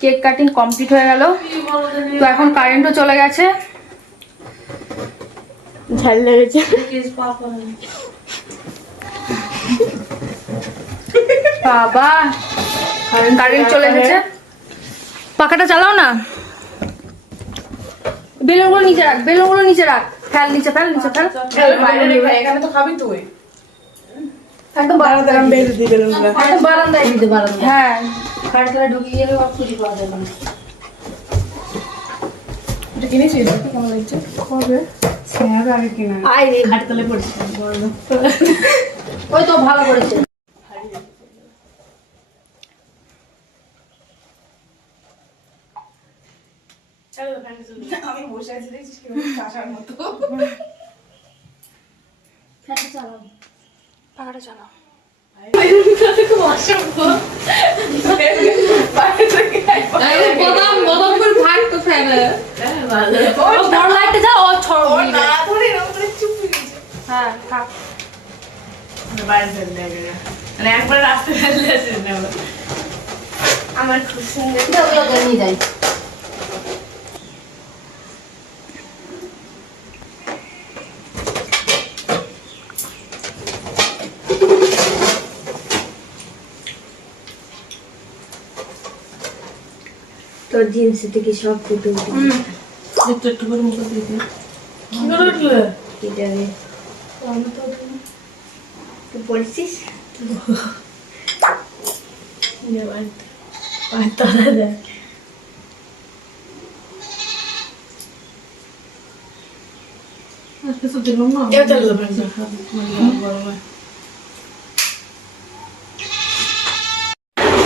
Cake cutting complete হয়ে গেল। তো এখন কারেন্টও চলে গেছে, ঝাল লেগেছে। বাবা কারেন্ট চলে গেছে, পাখাটা চালাও না। বেলুনগুলো নিচে রাখ, বেলুনগুলো নিচে রাখ, ফেল নিচে, ফেল নিচে, ফেল। এখানে তো খাবি তুই। একদম বারান্দায় দিতে, একদম বারান্দায় দিতে, বারান্দায়। হ্যাঁ, ঘরে ঘরে ঢুকিয়ে গেলে খুঁজে পাওয়া যাবে না। এটা কিনেছিস? কেমন লাগছে? কবে? আগে কিনা। আয় রে, ঘাটতলে পড়ছে। ওই তো ভালো করেছে। আমি বসে আছি দেখছিস কিভাবে চাষার মতো। ফ্যানটা চালাও, পাখাটা চালাও। একবার রাস্তা ফেললে আমার খুব সুন্দর নিয়ে যাই। তোর জিন্স থেকে সব ফুটে একটু একটু করে মুখে দিতে। কি করে উঠলে? এটারে তুই পড়ছিস?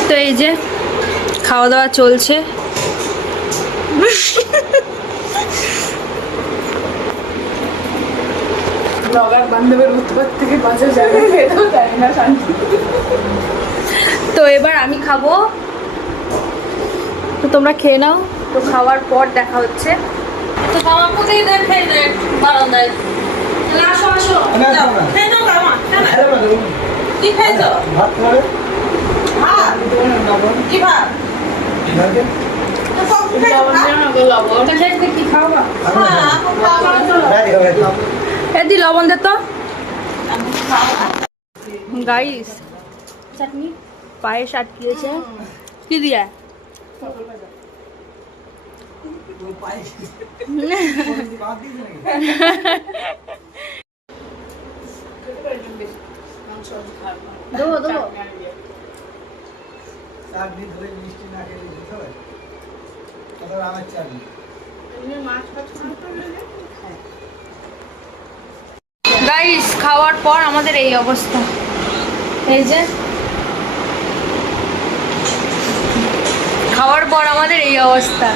তো এই যে খাওয়া দাওয়া চলছে। ব্লগার বান্ধবের উৎপাত থেকে বাঁচা যাবে এটাও জানি না শান্তি। তো এবার আমি খাবো, তো তোমরা খেয়ে নাও। তো খাওয়ার পর দেখা হচ্ছে। তো খাওয়া কোথায় দেখে দেখ বারান্দায়। আসো আসো, খেয়ে নাও কামা। কি খাইছো? ভাত খাবে? ভাত। কি ভাত? কি খাওয়া? এদি লবণ দে তো। গাইস চাটনি পায়েস আটকিয়েছে। কি দিয়া? দেবো দেবো। চাটনি ধরে মিষ্টি না খেয়ে দিতে হয়। তারপর আমার চাটনি। গাইস খাওয়ার পর আমাদের এই অবস্থা। এই যে খাওয়ার পর আমাদের এই অবস্থা।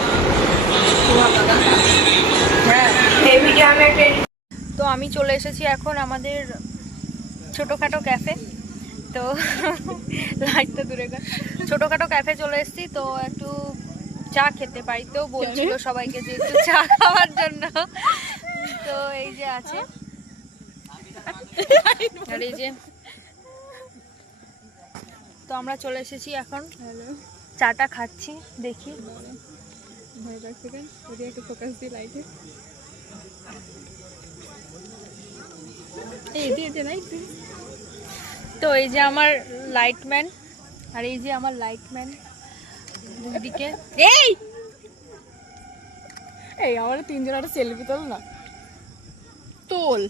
তো আমি চলে এসেছি এখন আমাদের ছোটোখাটো ক্যাফে। তো লাইটটা দূরে গেল। ছোটোখাটো ক্যাফে চলে এসেছি, তো একটু চা খেতে পারি। তো বলছিল সবাইকে যে একটু চা খাওয়ার জন্য। তো এই যে আছে, আর এই যে তো আমরা চলে এসেছি এখন, চাটা খাচ্ছি। দেখি তো এই যে আমার লাইটম্যান, আর এই যে আমার লাইটম্যান দুদিকে। এই আমার তিনজন একটা সেলফি তোল না, তোল।